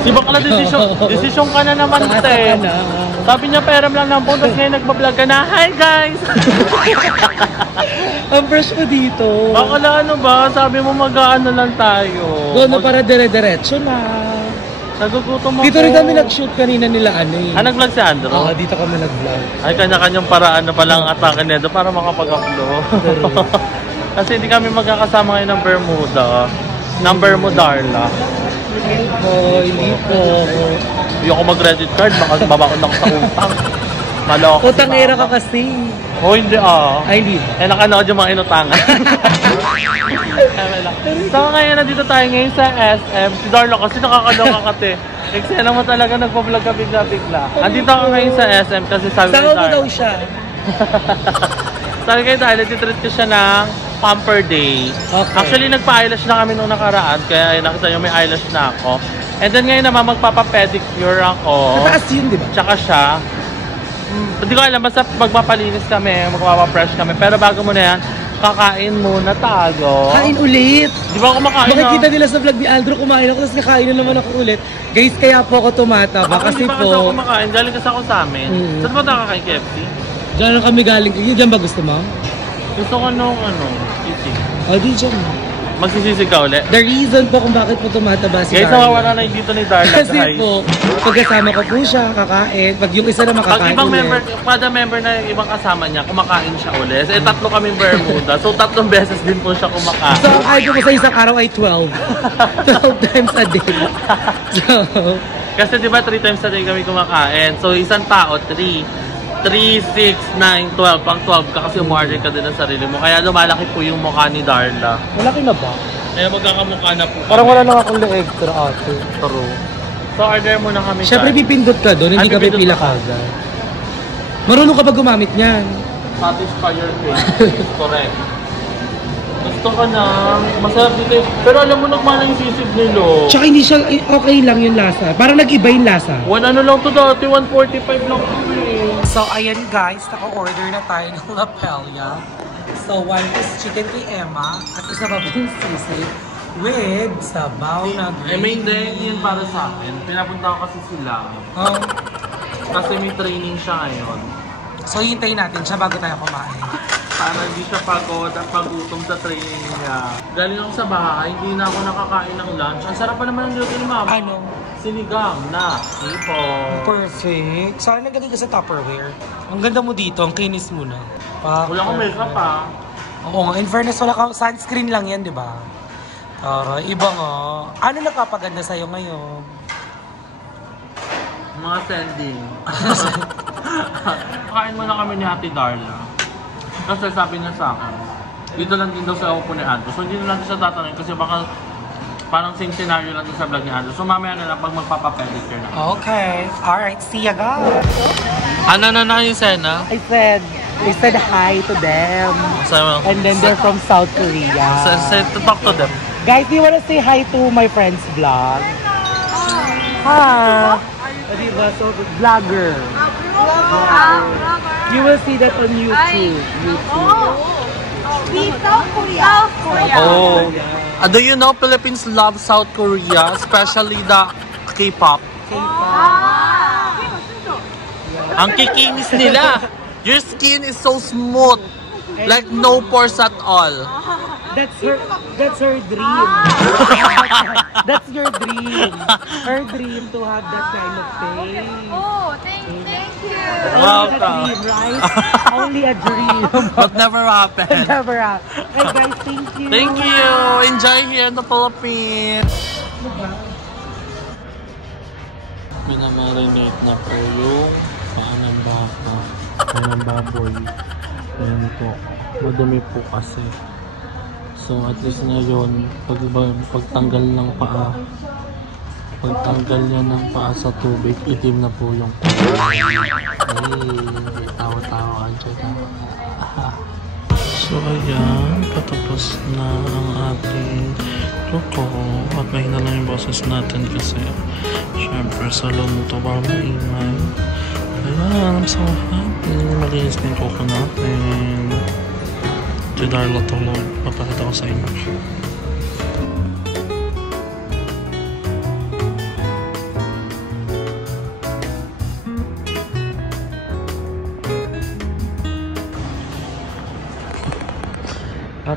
Si bakla desisyon ka na naman, te. Sabi niya peram lang ng phone, tapos ngayon nagbablog ka na. Hi guys! Ang fresh mo dito. Bakala ano ba? Sabi mo mag-ano lang tayo. Doon na para dire-diretso na. Nagugutom ako. Dito rin kami nag-shoot kanina nila ano eh. Nag-vlog si Andrew? Oo, dito kami nag-vlog. Ay, kanya-kanyang paraan na palang atake nito para makapag-upload. Kasi hindi kami magkakasama ngayon ng Bermuda. Ng Bermudarla. Hindi po. Hindi ako mag-credit card, baka babaon ako sa utang. Maloko. Utangera ka kasi. Oh, hindi ah. Ay, hindi. Nakanood yung mga inutangan. So ngayon, nandito tayo ngayon sa SM. Si Darla kasi nakakaloka kate. Eksena mo talaga nagpa-vlog ka bigla-bigla. Andito ako ngayon sa SM kasi sabi ni Darla. Saan mo daw siya? Sabi kayo dahil, titreat ko siya ng Pamper Day. Okay. Actually, nagpa-eyelash na kami nung nakaraan. Kaya nakita nyo may eyelash na ako. And then ngayon naman, magpapa-pedicure ako. Mataas yun, di ba? Tsaka siya. Hindi ko alam, basta magpapalinis kami, magpapa-fresh kami. Pero bago mo na yan, kakain muna tayo. Kain ulit! Di ba kumakain na? Makikita nila sa vlog ni Aldro, kumain ako, tapos kakain na naman ako ulit. Guys, kaya po ako tumataba. Kasi hindi pa kasi ako kumakain, galing kasi ako sa amin. Saan ba nakakain KFC? Diyan lang kami galing. Diyan ba gusto mo? Gusto ko nung sisig. Di dyan. Magsisisig ka ulit? The reason po kung bakit po tumataba si Darla. Guys, nawawala na yung dito ni Darla. Kasi po, pagkasama ko po siya, kakain. Pag yung isa na makakain pag ibang ulit. member, kada member na yung ibang kasama niya, kumakain siya ulit. Eh, tatlo kaming Bermuda. So, 3 beses din po siya kumakain. So, ang kain ko sa isang araw ay 12. 12 times a day. So, kasi di ba 3 times a day kami kumakain. So, isang tao, 3. 3, 6, 9, 12. Pang 12 ka kasi umorder ka din ng sarili mo. Kaya lumalaki po yung mukha ni Darla. malaki na ba? Kaya magkakamukha na po kami. Parang wala na akong extra ate. True. So, order muna kami. Siyempre, pipindot ka doon. Hindi ka pipila kagad. Marunong ka ba gumamit niyan? Satisfy your face. Correct. Gusto ka na. Masarap dito. Pero alam mo, nagmana yung sisig nilo. Tsaka hindi siya, okay lang yung lasa. Parang nag-iba yung lasa. Ano lang to dati, 145 lang to eh. So, ayan guys, naka-order na tayo ng lapelya. So, 1 piece chicken kay Emma at isa pa pong sisig with sabaw na green. May hindi, yun para sa akin. Pinapunta ko kasi sila. Kasi may training siya ngayon. So, hintayin natin siya bago tayo kumain. Para hindi siya pagod at pagutom sa training niya. Galing ako sa bahay, hindi na ako nakakain ng lunch. Ang sarap pa naman ng luto ni Mama. Ano? Sinigang na hipon. Perfect. Saan naglagay ka sa Tupperware? Ang ganda mo dito, ang kinis mo na. Wala akong makeup pa. Oo nga, in fairness, wala kang sunscreen lang yan, di ba? Iba nga. Ano nagpapaganda sa'yo ngayon? Mga sending. Kain muna kami ni Ate Darla. Kasi sabi niya sa akin, dito lang din daw sa upo ni Andrew. So hindi na natin siya tatanungin kasi baka parang same scenario lang din sa vlog ni Andrew. So mamaya na lang pag magpapapedicure na. Okay. Alright, see ya guys. Ano na yung Sena? I said hi to them. And then they're from South Korea. To talk to them. Guys, do you want to say hi to my friend's vlog? Hi. Diba? So, vlogger. You will see that on YouTube. South Korea. Oh. Do you know Philippines love South Korea, especially the K-pop? Ang kikinis nila. Your skin is so smooth. Like no pores at all. That's her dream. That's your dream. Her dream to have that kind of face. Oh, thank you. Welcome. Only a dream, right? Only a dream. But never happened. Never happened. Hey guys, thank you. Thank you. Enjoy here in the Philippines. Minamarinate na po yung paa ng baka. Paa ng baboy. Ayan po. Madumi po kasi. So at least ngayon, pagtanggal ng paa, pagtanggal niya ng paa sa tubig, itim na po yung paa. Ay, tawa-tawa ka dyan. So ayan, patapos na ang ating luto. At mahina lang yung boses natin kasi syempre sa luto para maingay. Ayan, I'm so happy. Malinis na yung kuko natin. Si Darla tulog. Papakita ko sa inyo.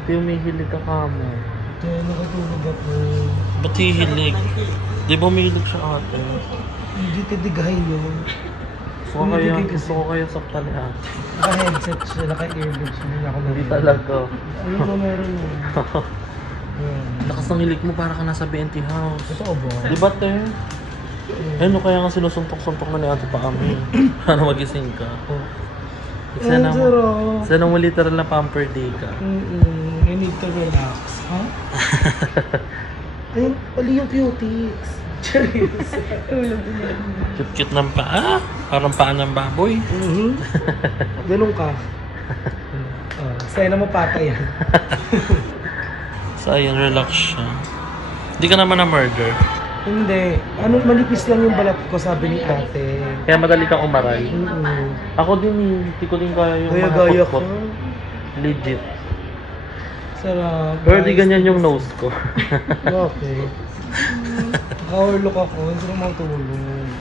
Ate, umihilig ka kamo. Kaya nakatulog ako. Ba't hihilig? Di ba umihilig siya ate? Hindi kadigahay yun. Gusto ko kaya saktan ni ate. Naka-headset siya, naka-earbuds siya. Hindi ako Hindi talaga. Ayun ba meron yun? Lakas ng hilig mo para ka nasa BNT house. Totoo ba? Di ba te? Ano kaya nga sinusuntok-suntok na ni ate pa kami. Para magising ka. Sana mo literal na pamper day ka. I need to relax. Huh? Ayun, pali yung cuties. Serious. Cute-cute ng paa. Parang paa ng baboy. Ganun ka. Sana mo pata yan. So ayun, relax siya. Hindi ka naman na-murder. Hindi. Ano, manipis lang yung balat ko, sabi ni ate. Kaya madali kang umaray. Ako din, hindi ko din kaya yung Gaya-gaya ko. Legit. Sarap. Pero di ganyan yung nose ko. Okay. Overlook ako, hindi naman tulong.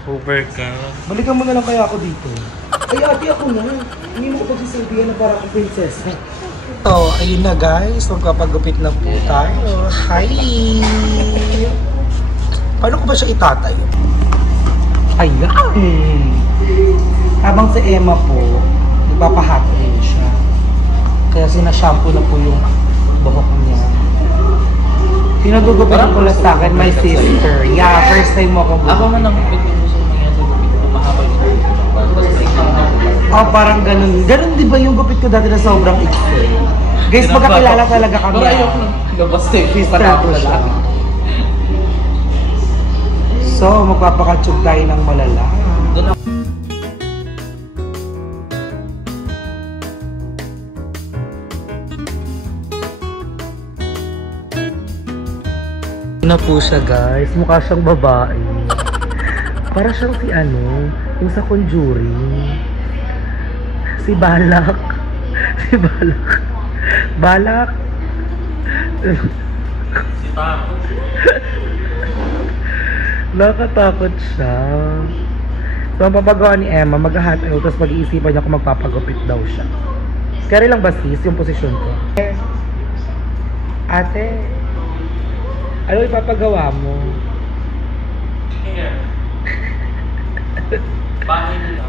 Over ka. Balikan mo na lang kaya ako dito. Ay ate ako na. Hindi mo ko pagsisilbihan na para akong princess. So, ayun na guys. Magpapagupit na po tayo. Hi! Paano ko ba siya itatay? Ayan! Habang si Emma po, nagpapahot rin siya. Kaya sinashampoo na po yung buhok niya. Pinagugupit ko lang sa akin, my sister. Yeah, first time mo akong Ako man ang gupit yung gusto mo ngayon sa gupit ko. Mahaba yung oh, parang ganun. Ganun di ba yung gupit ko dati na sobrang ikli? Guys, magkakilala talaga kami. Pero ayoko nang gabas eh. Sister ko siya. So, magpapakatsug tayo ng malala. Na po siya guys, mukha siyang babae. Para siyang si ano, yung sa Conjuring. Si Balak. Si Balak. Balak. Si Tako. Nakatakot siya. So, ang papagawa ni Emma, mag-hot oil, tapos mag-iisipan niya kung magpapagupit daw siya. Kaya lang ba sis, yung posisyon ko? Ate, ano ipapagawa mo? Here. Bahay nila.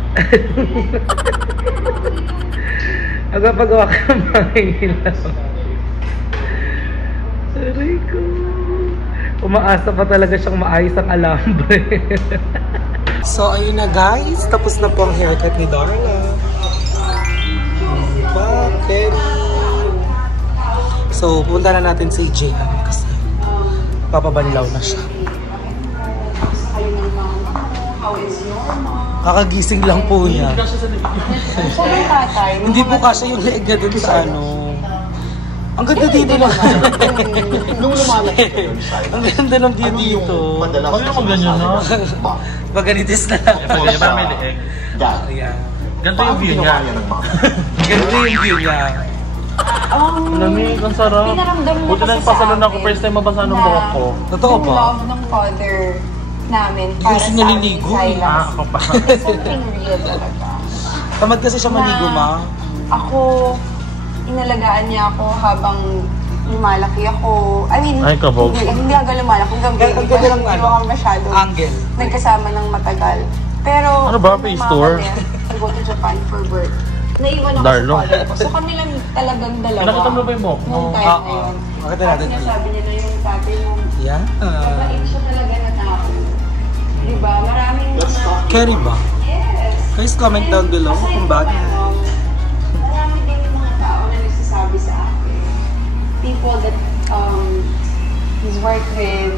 Magpapagawa ka ng bahay nila. Aray ko. Umaasa pa talaga siyang maayos ang alambre. So, ayun na guys. Tapos na po ang haircut ni Darla. Bakit? So, punta na natin si JM kasi papabanlaw na siya. Kakagising lang po niya. Hindi po kasi yung leeg niya dun sa ano. Ang ganda dito lang. Nung lumalaki ka dun, Ang ganda lang dito. Pag naman ganyan na. Paganitis na lang. Yan ba may leeg? Ayan. Ganito yung view niya. Ganito yung view niya. Lamig, ang sarap. Pinaramdam mo Buti na kasi yung pasalon sa ako, akin. first time mabasa ng buhok ko. Totoo Yung ba? love ng father namin para Gusto sa niya amin, liligo. Silas. Ako pa. It's something real talaga. Tamad kasi siya maligo, ma. Ako, inalagaan niya ako habang lumalaki ako. I mean, Ay, kabog. hindi hanggang lumalaki. Hanggang baby Ang pa, ganda ng hindi ano? ako masyado Angle. nagkasama ng matagal. Pero, Ano ba, nung face mga tour? kami, to go to Japan for work. Naiwan ako Darlo. sa father ko. So kami lang talagang dalawa. Nakita mo ba yung mock mo? Nung time na yun. Makita natin. Tapos sabi niya na yung tatay mo, Yeah. mabait siya talaga na tao. Diba? Maraming mga... Carry ba? Yes. Guys, comment down below kung bakit. Marami din yung mga tao na nagsasabi sa akin. People that he's worked with.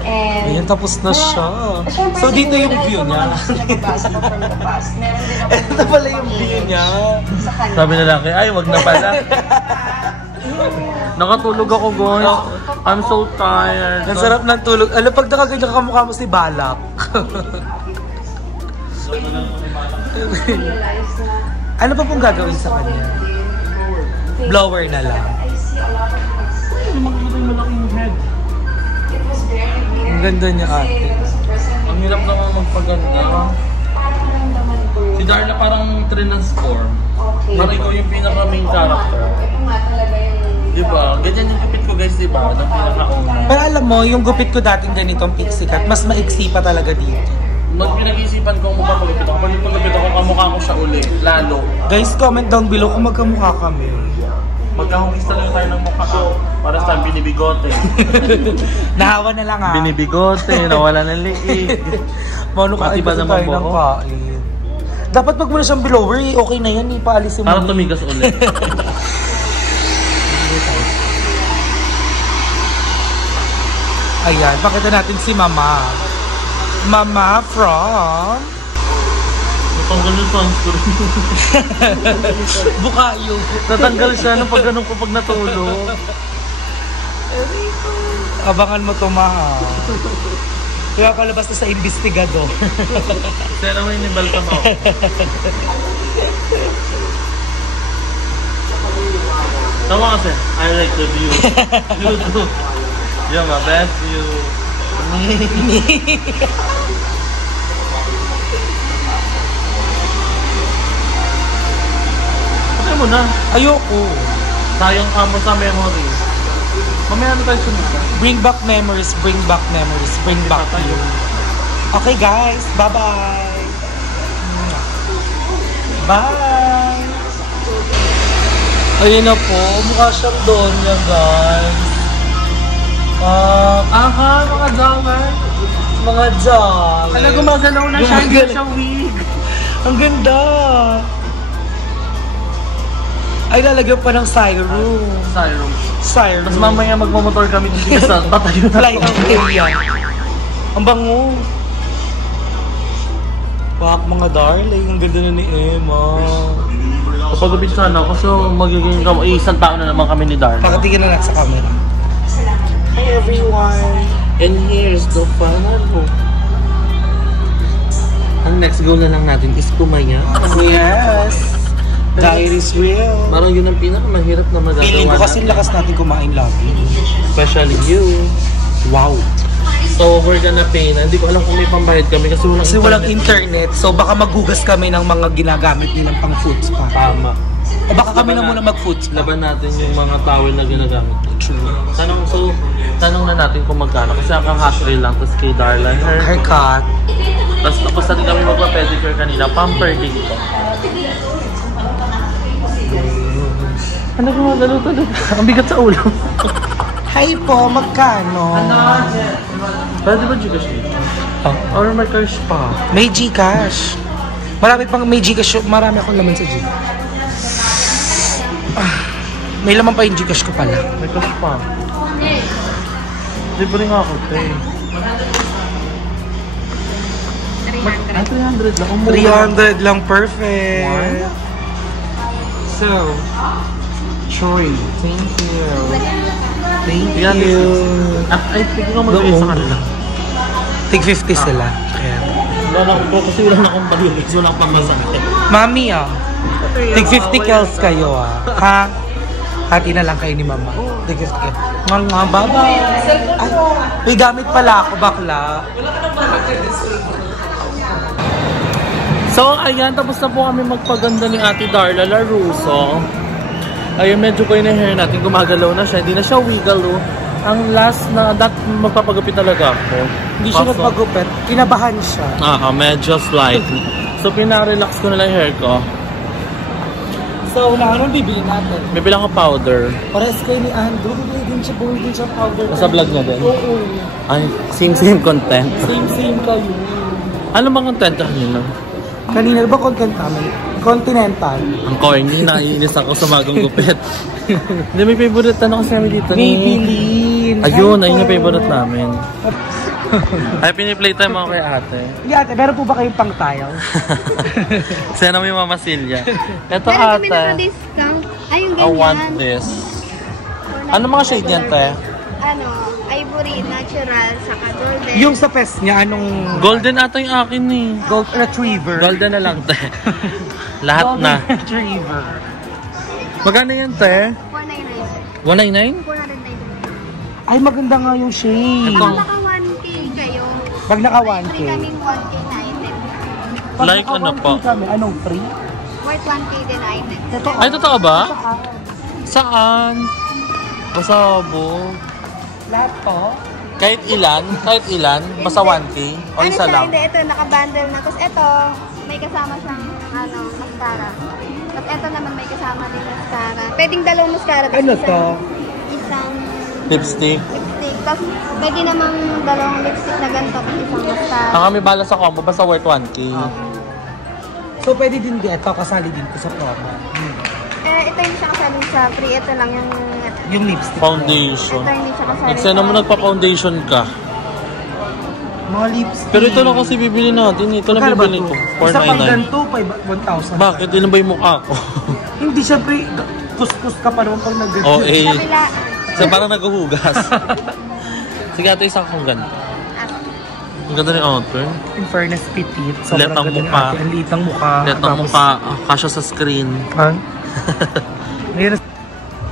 And Ayan, tapos na siya. Siyempre, So, dito siguro yung dahil view sa niya. mga nababasa ko from the past, meron din ako Ito pala yung view niya. sa kanya. Sabi na lang, ay, wag na pala. Nakatulog ako, guys. I'm so tired. Ang sarap ng tulog. Alam, pag nakaganyan ka kamukha mo si Balak. Realize na Ano pa pong gagawin sa kanya? Blower na lang. I see a lot of myself. Malaking head. It was very weird. Ang ganda niya, Kasi ate. it was the first time Ang hirap naman magpaganda. parang naramdaman ko yun. Si Darla parang transform. Okay. Parang ikaw yung pinaka-main character. Ito nga talaga yung Diba? Ganyan yung gupit ko guys, diba? Nung pinakauna. Pero alam mo, yung gupit ko dating ganitong pixie cut, mas maiksi pa talaga dito. Pinag-iisipan ko kung magpapagupit ako. Pag nagpagupit ako, kamukha ko siya uli. Lalo. Guys, comment down below kung magkamukha kami. Magkahugista lang tayo ng mukha ko. Para sa binibigote. Nahawa na lang ha. Binibigote, nawala ng liig. Mano ka, Pati ba naman tayo ng buhok? kain. Dapat wag mo na siyang blower eh. Okay na yan eh. Paalisin mo. Parang tumigas ulit. Ayan, pakita natin si Mama. Mama from... Natanggal yung sunscreen. Bukayo. Natanggal siya nung pag ganun ko pag natulog. Abangan mo to, Maha. Kaya palabas na sa investigador. Sana may nibalkan ako. Tama kasi, I like the view. You too. You're my best view. Patay mo na. Ayoko. Sayang ka mo sa memory. Mamaya na tayo sumita. Bring back memories, bring back memories, bring back you. Okay guys, bye-bye. Bye! Ayun na po, mukha siyang doon niya guys. Aha, mga jogger. Mga jog. Hala, gumagalaw na siya. Hindi siya wig. Ang ganda. Ay, lalagyan pa ng serum. Siren. Serum. Tapos mamaya magmamotor kami dito sa tatayo na Fly out area. Ang bango. Wak, mga darling. Ang ganda na ni Emma. Kapag gupit sana ako, so magiging isang taon na naman kami ni Darla. Pakatingin na lang sa camera. Hi everyone. And here's the final. Ang next goal na lang natin is kumaya. Yes. Diet is real. Parang yun ang pinakamahirap na magagawa. Feeling ko kasi lakas natin kumain lagi. Especially you. Wow. So we're gonna pay na. Hindi ko alam kung may pambayad kami kasi walang internet. So baka maghugas kami ng mga ginagamit nilang pang food spa. Tama. O baka kami na muna mag-food spa. Laban natin yung mga towel na ginagamit. True. Tanong na natin kung magkano. Kasi ang hot rail lang. Tapos kay Darla, Haircut. Tapos natin kami magpa-pedicure kanina. Pamper dito. Ano gumagalo talaga? Ang bigat sa ulo. Hi po, magkano? Pwede ba Gcash dito? Or may cash pa? May Gcash. Marami pang may Gcash. Marami akong laman sa Gcash. May laman pa yung Gcash ko pala. May cash pa. Libre nga ako, te. 300 lang. 300 lang, perfect. So, Troy, thank you. Thank you. At I think ko mag-uwi sa kanila. Tig 50 sila. Ayan. Wala ko kasi wala na akong pag-uwi. Wala akong pamasahe. Mami tig 50 kels kayo Ha? Hati na lang kayo ni Mama. Tig 50 kels. Mga baba. Ay, may gamit pala ako, bakla. So, ayan, tapos na po kami magpaganda ni Ate Darla Laruso. Ayun, medyo ko yung hair natin, gumagalaw na siya. Hindi na siya wiggle, oh. Ang last na, magpapagupit talaga ako. Hindi siya nagpagupit. Kinabahan siya. Medyo slightly. So, pinarelax ko na lang yung hair ko. So, anong bibili natin? Bibili ako powder. Pares kayo ni Andrew, bumili din siya powder. Nasa vlog na din? Oo. Ay, same content. Same kayo. Ano bang content kanina? Kanina ba content namin? Continental. Ang corny, naiinis ako sa bagong gupit. Hindi, may favorite ano kasi kami dito. Maybelline. Ayun, ayun yung favorite namin. Ay, piniplay time ako kay ate. Ate, meron po ba kayong pang tayaw? Sana may Mama Silya. Ito Meron kami ate. naka-discount. Ay, yung I ganyan. want this. Ano mga shade niyan, te? Ano, ivory, natural, saka golden. Yung sa fest niya, anong... Golden ata yung akin eh. Gold Retriever. Golden na lang, te. Lahat Golden na. Retriever. Magkano yan, te? 499. 199? 499. Ay, maganda nga yung shade. Ito. Naka 1K kayo. Pag naka 1K. Free kaming 1K na item. Pag Like naka ano 1K po? Kami, anong free? Worth 1K din item. Totoo. Ay, totoo ba? Saan? Pasabog. Lahat to? Kahit ilan, basta 1K o isa siya, lang. hindi, ito, nakabundle na. Tapos ito, may kasama siyang, mascara. Tapos ito naman may kasama din mascara. Pwedeng dalawang mascara. Tapos Ano to? Isang Lipstick. lipstick. Tapos pwede namang dalawang lipstick na ganito. Tapos isang mascara. Ang kami bala sa combo, basta worth 1K. So, pwede din ito, kasali din ko sa promo. Ito hindi siya kasali sa free. Ito lang Yung lipstick. Foundation. ito hindi siya kasali. Next naman nagpa-foundation ka. Mga lipstick. Pero ito lang kasi bibili natin. Ito lang bibili ko. Isa pang 499. ganito, 1,000. Bakit? Ilan ba yung mukha ko? Hindi, syempre, kuskus ka pa naman pag nag-ganito. Oh, eh. Kabila. So, parang naghuhugas. Sige, ito isa kong ganito. Ang ganda ni outer. In fairness, petit. Let ang mukha. Ang liit ang mukha. Let ang mukha. Kasya sa screen. Ha? Ngayon,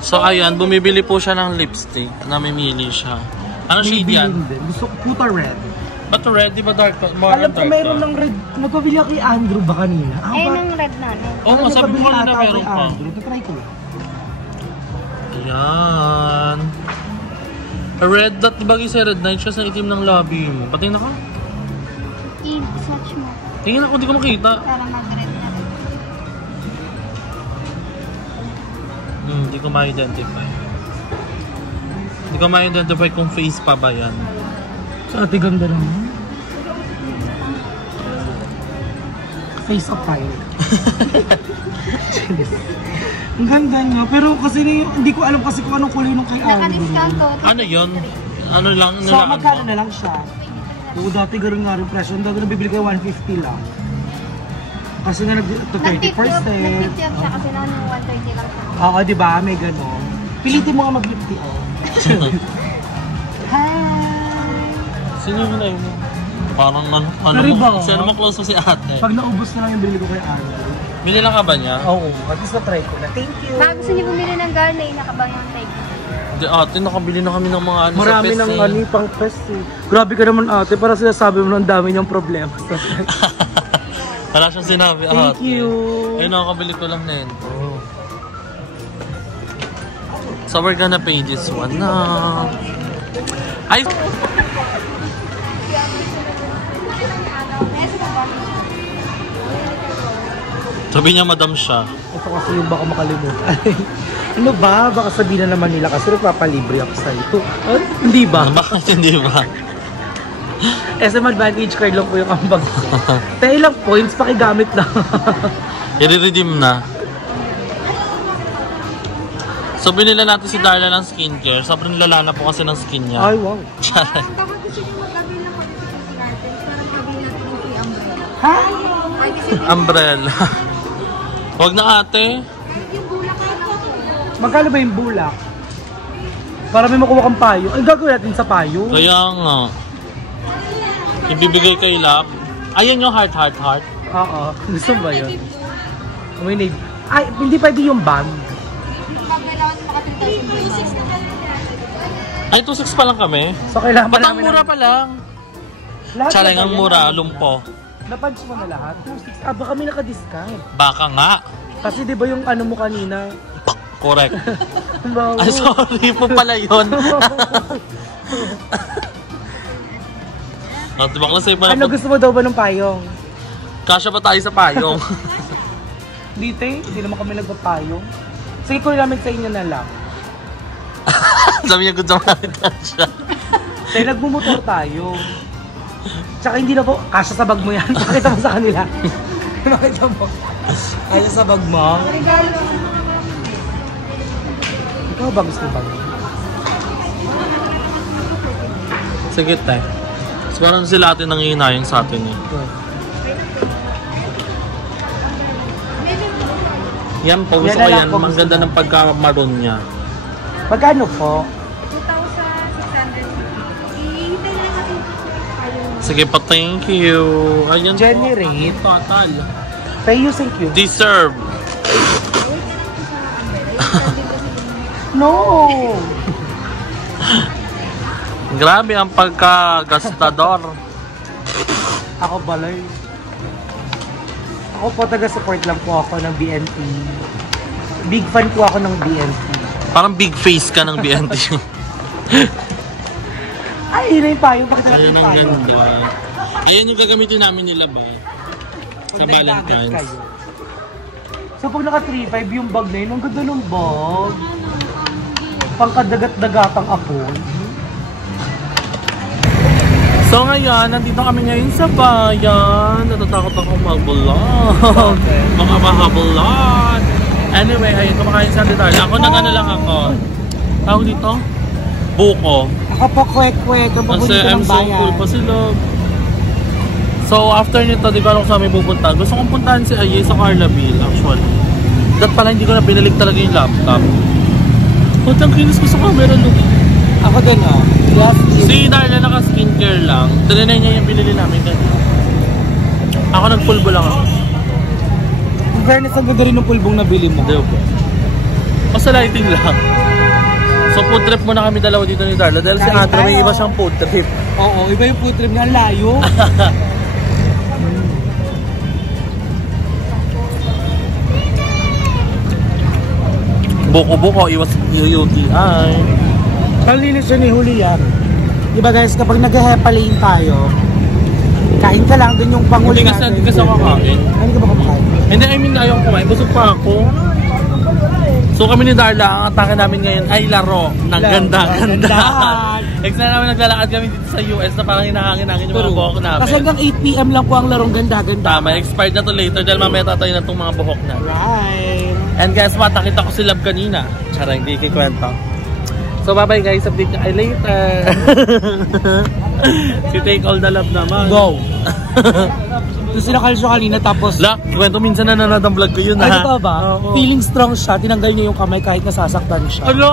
So, ayan. Bumibili po siya ng lipstick. Namimili siya. Ano shade yan? Gusto ko puta red. Ba't red? Di ba dark? More Alam ko dark meron ka? ng red. Nagpabili ako kay Andrew ba kanina? Ayun ang red na. Oo, oh, sabi mo na meron pa. Andrew. Try ko. Ayan. Red dot, di ba kasi red night siya sa itim ng labi mo? Patingin ako. I-search mo. Tingin ako, di ko makita. Para mag-red na rin. Hindi ko ma-identify. Hindi ko ma-identify kung face pa ba yan. Sa ate ganda naman. Face of fire. Ang ganda niya. Pero kasi hindi ko alam kasi kung anong kulay nung kay Andrew. Naka-discount to. Ano yun? Ano lang? So, magkano na lang siya? Oo, dati gano'n nga rin presyo. Ang dati nabibili kayo 150 lang. Kasi nga nag-30%. Nag-50 off siya kasi noon 130 lang siya. Oo, di ba? May gano'n. Pilitin mo nga mag-50 off. Hi! Sino yung hinay mo? Parang ano Sorry mo? ba? Sino mo close mo si ate? Pag naubos na lang yung binili ko kay Andrew. Bili lang ka ba niya? Oo, at least na-try ko na. Thank you! Baka gusto niyo bumili ng garlic, nakabang take. Di ate, nakabili na kami ng mga ano Marami sa ng Pes, ano pang fest eh. Grabe ka naman ate, para sinasabi mo na ang dami niyang problema. Wala siyang sinabi ate. Thank you! Ayun, nakakabili ko lang nento. So we're gonna pay this one na. Ay! Sabi niya madam siya. Ito kasi yung baka makalimutan. Ano ba? Baka sabihin na naman nila kasi nagpapalibre ako sa ito. Hindi ba? Bakit hindi ba? SM Advantage card lang po yung ambag ko. Pero ilang points, pakigamit lang. I-redeem na. So binila natin si Darla ng skincare. Sobrang lala na po kasi ng skin niya. Ay, wow. Charay. Bakit gusto niyo magkabila ko dito natin? Parang kabila ko yung free umbrella. Ha? Ay, kasi Umbrella. Huwag na ate. yung bulak ka lang. Magkano ba yung bulak? Para may makuha kang payo. Ay, gagawin natin sa payo. Kaya nga. Ibibigay kay Lap. Ayan yung heart. Oo. Gusto ba yun? May navy. Ay, hindi pwede yung bag. Ay, 2.6 pa lang kami. So, kailangan Ba't ang mura pa lang? Lahat Charing na ba ang yan? mura, lumpo. Napunch mo na lahat? 2.6. Baka may naka-discount. Baka nga. Kasi di ba yung ano mo kanina? Correct. Bawo. Ay, sorry po pala yun. Diba kasi pa Ano gusto mo daw ba ng payong? Kasya pa tayo sa payong. Dito hindi naman kami nagpapayong. Sige, kunin namin sa inyo na lang. Sabi niya, good naman siya. Kaya nagmumotor tayo. Tsaka hindi na po, kasya sa bag mo yan. Pakita mo sa kanila. Pakita mo. Kasya sa bag mo. Ikaw ba gusto bag? Sige, tayo. So, parang sila atin nangihinayang sa atin eh. Yan po, gusto ko yan. Ang ganda ng pagka-maroon niya. Magkano po? 2,600. Ihintay na natin. Sige pa, thank you. Ayan Generate. po. Total. Pay you, thank you. Deserve. No! Grabe ang pagkagastador. Ako balay. Ako po taga-support lang po ako ng BNT. Big fan po ako ng BNT. Parang big face ka ng BNT. Ay, yun yung payong. Pakita natin Ayan yung ang payong. ganda. Ayan yung gagamitin namin nila ba? Sa Valentine's. So pag naka 3.5 yung bag na yun, ang ganda ng bag. Pangkadagat-dagatang apon. So ngayon, nandito kami ngayon sa bayan. Natatakot akong mag-vlog. Mga mahabulot. Anyway, ayun, kumakain sa detalye. Ako nag-ano lang ako. Tawag dito? Buko. Ako po kwek-kwek. Ang Kasi papunta I'm ng so bayan. cool pa sila. So after nito, di ko alam kung saan may pupunta. Gusto kong puntahan si Aye sa Carlaville actually. Dat pala hindi ko na binalik talaga yung laptop. Ba't ang kinis ko sa camera look? Ako din Yes, Si Darla naka skincare lang. Trinay niya yung binili namin kanina. Ako nagpulbo lang ako. in fairness, ang ganda rin ng pulbong nabili mo. Hindi po. Basta lighting lang. So food trip muna kami dalawa dito ni Darla. Dahil si Kain Adra may tayo. iba siyang food trip. Oo, iba yung food trip niya. Ang layo. Buko-buko, iwas UTI. Ang linis yun, huli yan. Diba guys, kapag nag-hepalane tayo, kain ka lang, dun yung panghuli Hindi kasi ako kakain. Hindi ka ba kumakain? Hindi, I mean ayaw kumain. Busog pa ako. So kami ni Darla, ang atake namin ngayon ay laro ng ganda-ganda. Next na namin naglalakad kami dito sa US na parang hinahangin-hangin yung mga buhok namin. Kasi hanggang 8 PM lang po ang larong ganda-ganda. Tama, expired na to later dahil mamaya tatayo na itong mga buhok na. Right. And guess what? Nakita ko si Love kanina. Tsara, hindi kikwento. So bye-bye guys, update nyo kayo later. Si Take All the Love naman. Go. Doon sila kalsyo kanina tapos... La, kwento minsan na nanonood ang vlog ko yun ha. Ay, totoo ba? Oo. Feeling strong siya, tinanggal niya yung kamay kahit nasasaktan siya. Alo!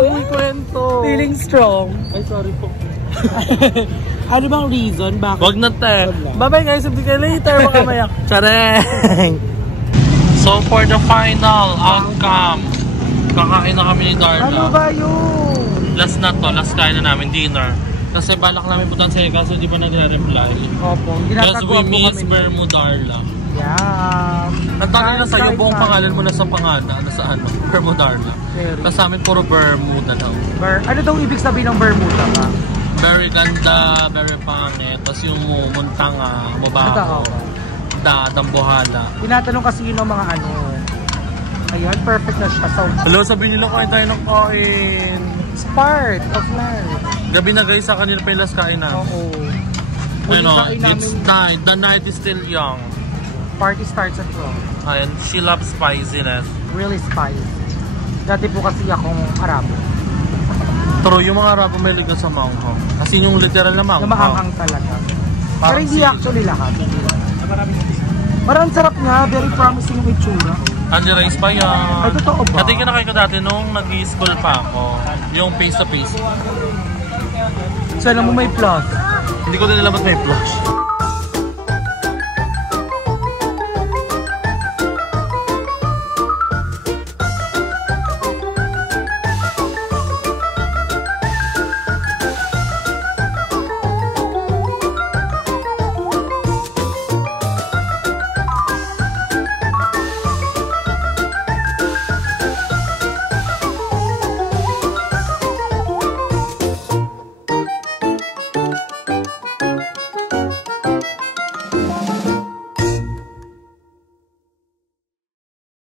Hindi kwento. Feeling strong. Ay, sorry po. Ano bang reason? Bakit? Wag na te. Wag na. Bye-bye guys, update kayo later. Baka mayak. Tsareng! So for the final outcome, kakain na kami ni Darla. Ano ba yun? Last na to, last kain na namin, dinner. Kasi balak namin puntan sa kaso di ba nagre-reply. Opo, Because we ginatagwa po miss kami. Bermudarla. Yeah. Nagtanong na sa'yo, Kain buong tayo. pangalan mo na sa pangalan, sa ano, Bermudarla. Very. Tapos sa amin, puro Bermuda daw. Ano daw ibig sabihin ng Bermuda ka? Very ganda, very pangit. Tapos yung muntanga, mabaho, dambuhala. Tinatanong kasi yun ng mga ano. Ayun, perfect na siya. So, Hello, sabihin nila kain tayo ng kain. it's part of life. Gabi na guys, sa kanila pa yung last kain na. Oo. Ano, Huling kain it's namin, night. The night is still young. party starts at 12. And she loves spiciness. Really spicy. Dati po kasi akong Arabo. True, yung mga Arabo may liga sa manghang. Kasi yung literal na Na manghang. maanghang talaga. Pero Parang hindi actually lahat. Parang ang sarap nga. Very promising yung itsura. Andy Rice pa yan. Ay, totoo ba? Dati kinakain ko dati nung nag-i-school pa ako. Yung face-to-face. So, alam mo may plus. Hindi ko din alam ba't may flush.